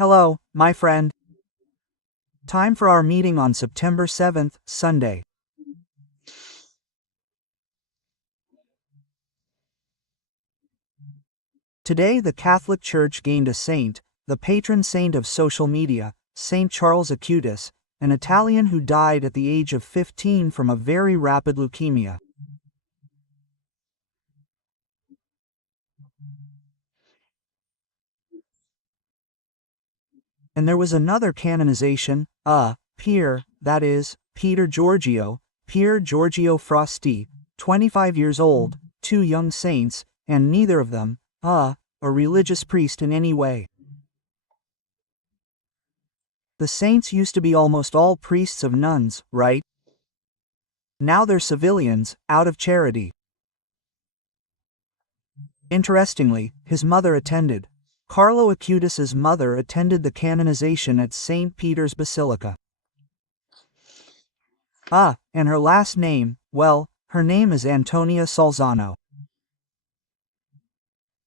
Hello, my friend. Time for our meeting on September 7th, Sunday. Today the Catholic Church gained a saint, the patron saint of social media, Saint Charles Acutis, an Italian who died at the age of 15 from a very rapid leukemia. And there was another canonization, Pier, that is, Pier Giorgio Frosti, 25 years old, two young saints, and neither of them, a religious priest in any way. The saints used to be almost all priests of nuns, right? Now they're civilians, out of charity. Interestingly, his mother attended. Carlo Acutis's mother attended the canonization at St. Peter's Basilica. And her last name, well, her name is Antonia Salzano.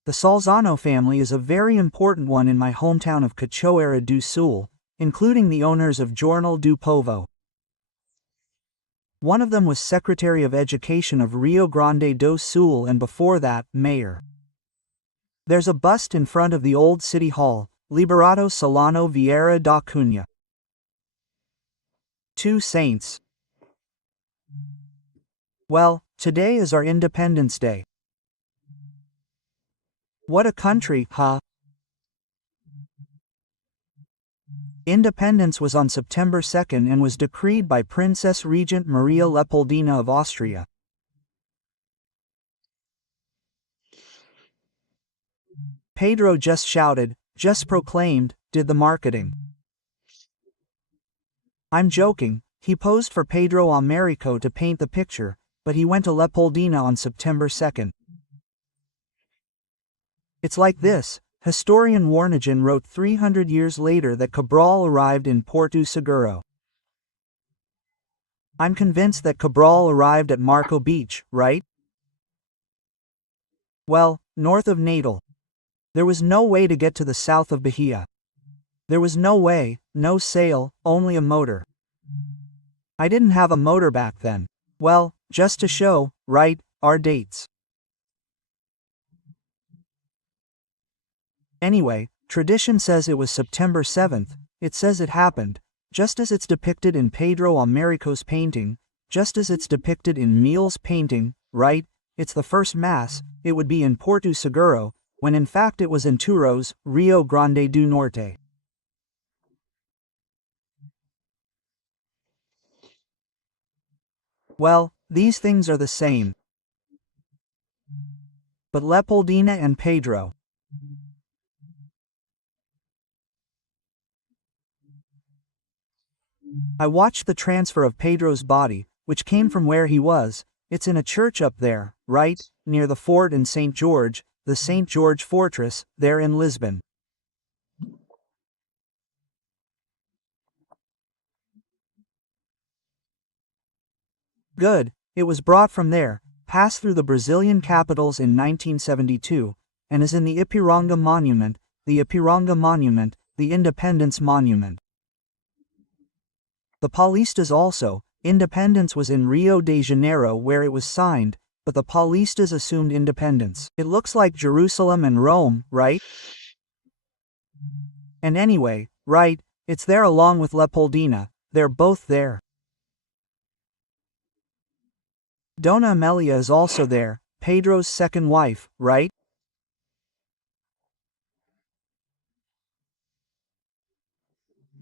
The Salzano family is a very important one in my hometown of Cachoeira do Sul, including the owners of Jornal do Povo. One of them was Secretary of Education of Rio Grande do Sul and before that, Mayor. There's a bust in front of the old City Hall, Liberato Solano Vieira da Cunha. Two saints. Well, today is our Independence Day. What a country, huh? Independence was on September 2nd and was decreed by Princess Regent Maria Leopoldina of Austria. Pedro just shouted, just proclaimed, did the marketing. I'm joking, he posed for Pedro Américo to paint the picture, but he went to Leopoldina on September 2nd. It's like this, historian Warnegen wrote 300 years later that Cabral arrived in Porto Seguro. I'm convinced that Cabral arrived at Marco Beach, right? Well, north of Natal. There was no way to get to the south of Bahia. There was no way, no sail, only a motor. I didn't have a motor back then. Well, just to show, right, our dates. Anyway, tradition says it was September 7th, it says it happened, just as it's depicted in Pedro Américo's painting, just as it's depicted in Mile's painting, right? It's the first Mass, it would be in Porto Seguro, when in fact it was in Touros, Rio Grande do Norte. Well, these things are the same. But Leopoldina and Pedro. I watched the transfer of Pedro's body, which came from where he was. It's in a church up there, right, near the fort in St. George, the St. George Fortress, there in Lisbon. Good, it was brought from there, passed through the Brazilian capitals in 1972, and is in the Ipiranga Monument, the Independence Monument. The Paulistas also, independence was in Rio de Janeiro where it was signed, but the Paulistas assumed independence. It looks like Jerusalem and Rome, right? And anyway, right, it's there along with Leopoldina, they're both there. Dona Amelia is also there, Pedro's second wife, right?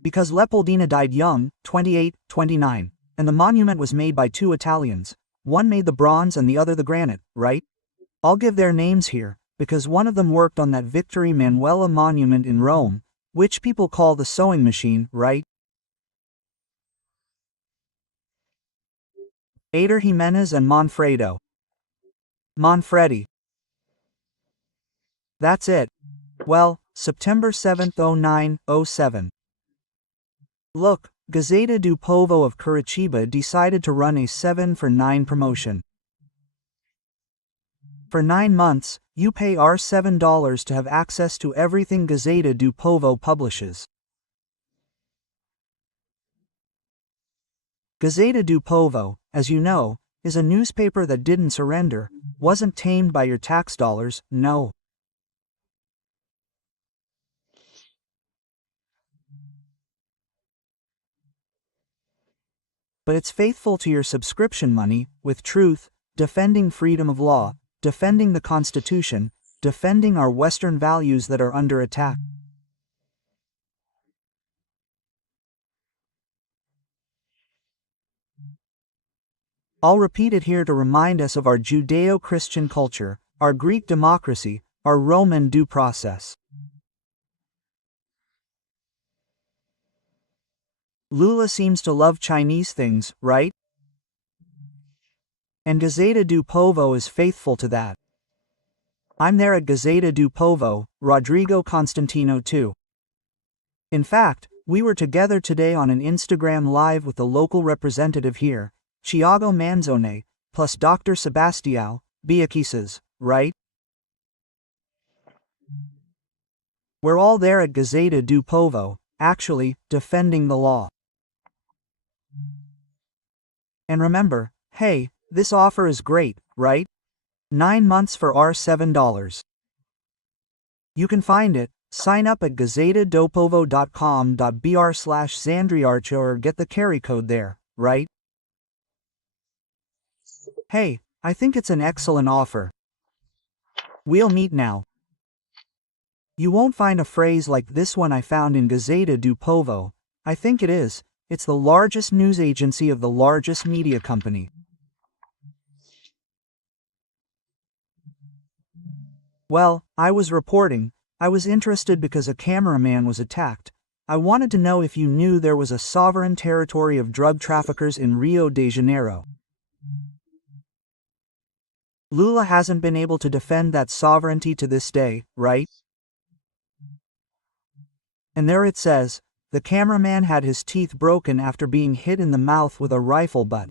Because Leopoldina died young, 28, 29, and the monument was made by two Italians. One made the bronze and the other the granite, right? I'll give their names here, because one of them worked on that Victory Manuela monument in Rome, which people call the sewing machine, right? Ader Jimenez and Manfredo. Manfredi. That's it. Well, September 7th 0907. Look, Gazeta do Povo of Curitiba decided to run a 7 for 9 promotion. For 9 months, you pay our $7 to have access to everything Gazeta do Povo publishes. Gazeta do Povo, as you know, is a newspaper that didn't surrender, wasn't tamed by your tax dollars, no. But it's faithful to your subscription money, with truth, defending freedom of law, defending the Constitution, defending our Western values that are under attack. I'll repeat it here to remind us of our Judeo-Christian culture, our Greek democracy, our Roman due process. Lula seems to love Chinese things, right? And Gazeta do Povo is faithful to that. I'm there at Gazeta do Povo, Rodrigo Constantino too. In fact, we were together today on an Instagram live with the local representative here, Thiago Manzone, plus Dr. Sebastião Biaquisas, right? We're all there at Gazeta do Povo, actually, defending the law. And remember, hey, this offer is great, right? 9 months for our $7. You can find it, sign up at gazetadopovo.com.br/Zandriarcho or get the carry code there, right? Hey, I think it's an excellent offer. We'll meet now. You won't find a phrase like this one I found in Gazeta do Povo. I think it is. It's the largest news agency of the largest media company. Well, I was reporting. I was interested because a cameraman was attacked. I wanted to know if you knew there was a sovereign territory of drug traffickers in Rio de Janeiro. Lula hasn't been able to defend that sovereignty to this day, right? And there it says, the cameraman had his teeth broken after being hit in the mouth with a rifle butt.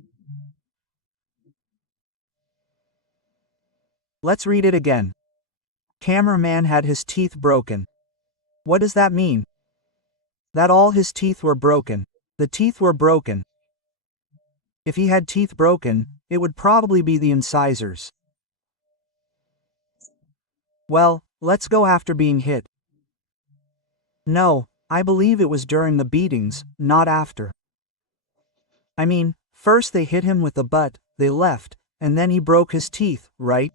Let's read it again. Cameraman had his teeth broken. What does that mean? That all his teeth were broken. The teeth were broken. If he had teeth broken, it would probably be the incisors. Well, let's go after being hit. No, I believe it was during the beatings, not after. I mean, first they hit him with the butt, they left, and then he broke his teeth, right?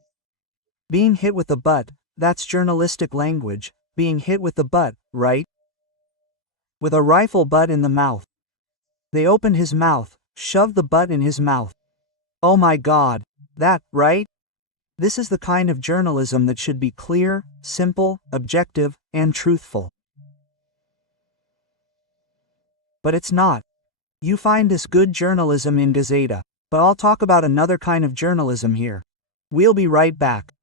Being hit with the butt, that's journalistic language, being hit with the butt, right? With a rifle butt in the mouth. They opened his mouth, shoved the butt in his mouth. Oh my God, that, right? This is the kind of journalism that should be clear, simple, objective, and truthful. But it's not. You find this good journalism in Gazeta, but I'll talk about another kind of journalism here. We'll be right back.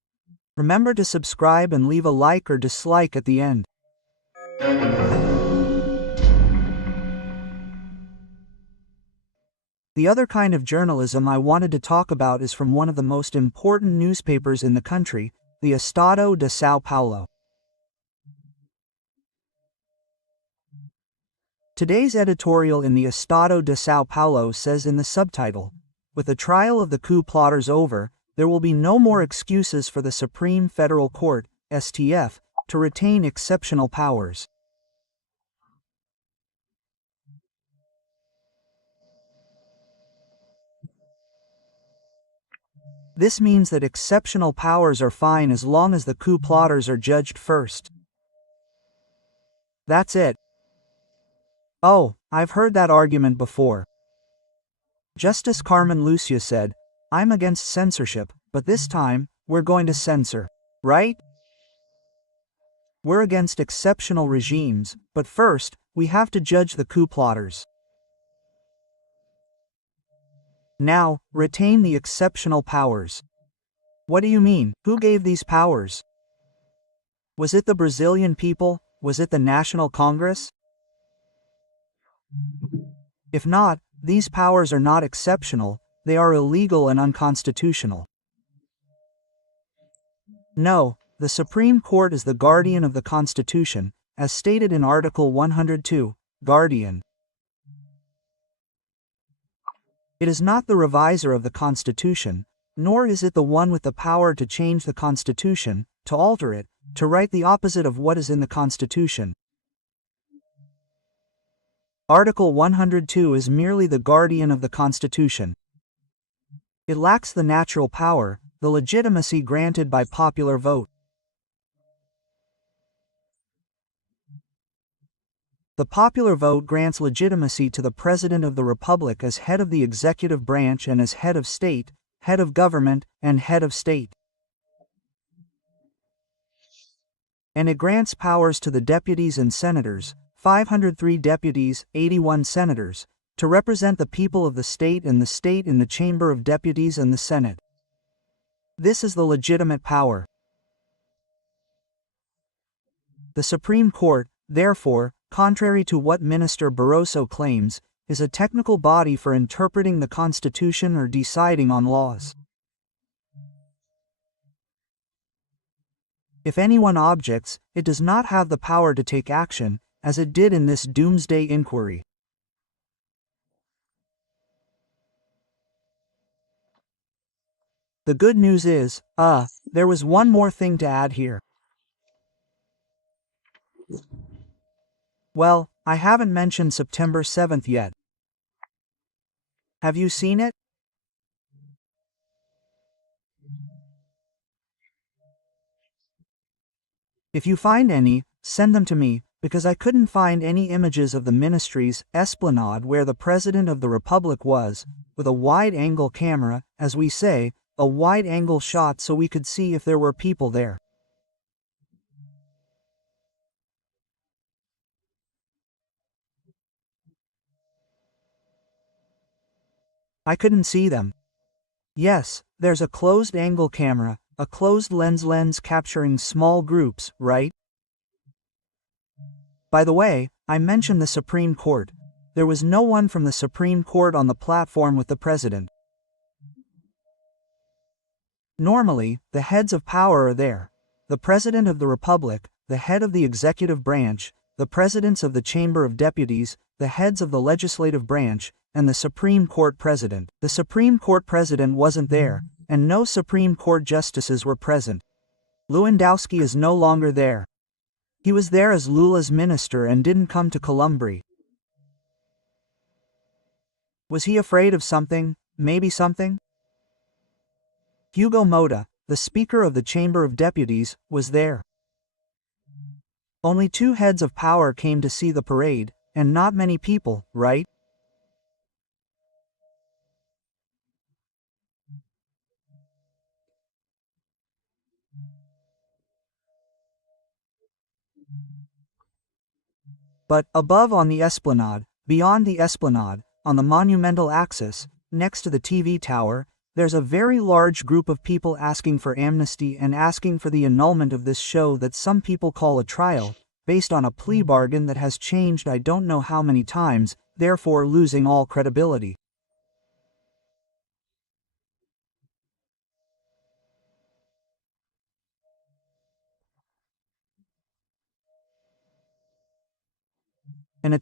Remember to subscribe and leave a like or dislike at the end. The other kind of journalism I wanted to talk about is from one of the most important newspapers in the country, the Estado de São Paulo. Today's editorial in the Estado de São Paulo says in the subtitle, with the trial of the coup plotters over, there will be no more excuses for the Supreme Federal Court, STF, to retain exceptional powers. This means that exceptional powers are fine as long as the coup plotters are judged first. That's it. Oh, I've heard that argument before. Justice Carmen Lucia said, I'm against censorship, but this time, we're going to censor. Right? We're against exceptional regimes, but first, we have to judge the coup plotters. Now, retain the exceptional powers. What do you mean? Who gave these powers? Was it the Brazilian people? Was it the National Congress? If not, these powers are not exceptional, they are illegal and unconstitutional. No, the Supreme Court is the guardian of the Constitution, as stated in Article 102, guardian. It is not the reviser of the Constitution, nor is it the one with the power to change the Constitution, to alter it, to write the opposite of what is in the Constitution. Article 102 is merely the guardian of the Constitution. It lacks the natural power, the legitimacy granted by popular vote. The popular vote grants legitimacy to the President of the Republic as head of the executive branch and as head of state, head of government, and head of state. And it grants powers to the deputies and senators, 503 deputies, 81 senators, to represent the people of the state and the state in the Chamber of Deputies and the Senate. This is the legitimate power. The Supreme Court, therefore, contrary to what Minister Barroso claims, is a technical body for interpreting the Constitution or deciding on laws. If anyone objects, it does not have the power to take action, as it did in this doomsday inquiry. The good news is, there was one more thing to add here. Well, I haven't mentioned September 7th yet. Have you seen it? If you find any, send them to me, because I couldn't find any images of the ministry's esplanade where the President of the Republic was, with a wide-angle camera, as we say, a wide-angle shot so we could see if there were people there. I couldn't see them. Yes, there's a closed-angle camera, a closed lens capturing small groups, right? By the way, I mentioned the Supreme Court. There was no one from the Supreme Court on the platform with the President. Normally, the heads of power are there. The President of the Republic, the head of the executive branch, the presidents of the Chamber of Deputies, the heads of the legislative branch, and the Supreme Court President. The Supreme Court President wasn't there, and no Supreme Court justices were present. Lewandowski is no longer there. He was there as Lula's minister and didn't come to Colombia. Was he afraid of something, maybe something? Hugo Mota, the Speaker of the Chamber of Deputies, was there. Only two heads of power came to see the parade, and not many people, right? But, above on the esplanade, beyond the esplanade, on the monumental axis, next to the TV tower, there's a very large group of people asking for amnesty and asking for the annulment of this show that some people call a trial, based on a plea bargain that has changed I don't know how many times, therefore losing all credibility. An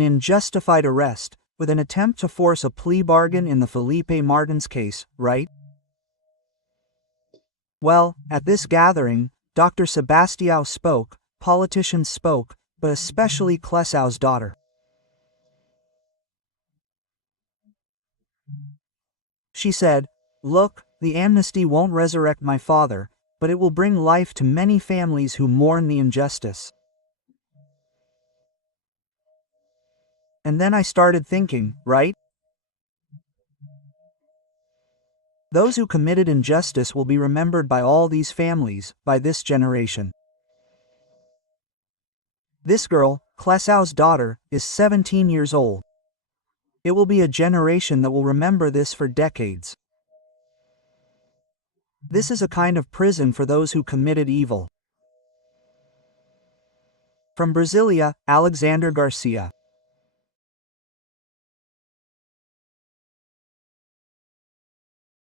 unjustified arrest, with an attempt to force a plea bargain in the Felipe Martins case, right? Well, at this gathering, Dr. Sebastião spoke, politicians spoke, but especially Clesau's daughter. She said, "Look, the amnesty won't resurrect my father, but it will bring life to many families who mourn the injustice." And then I started thinking, right? Those who committed injustice will be remembered by all these families, by this generation. This girl, Clesau's daughter, is 17 years old. It will be a generation that will remember this for decades. This is a kind of prison for those who committed evil. From Brasilia, Alexandre Garcia.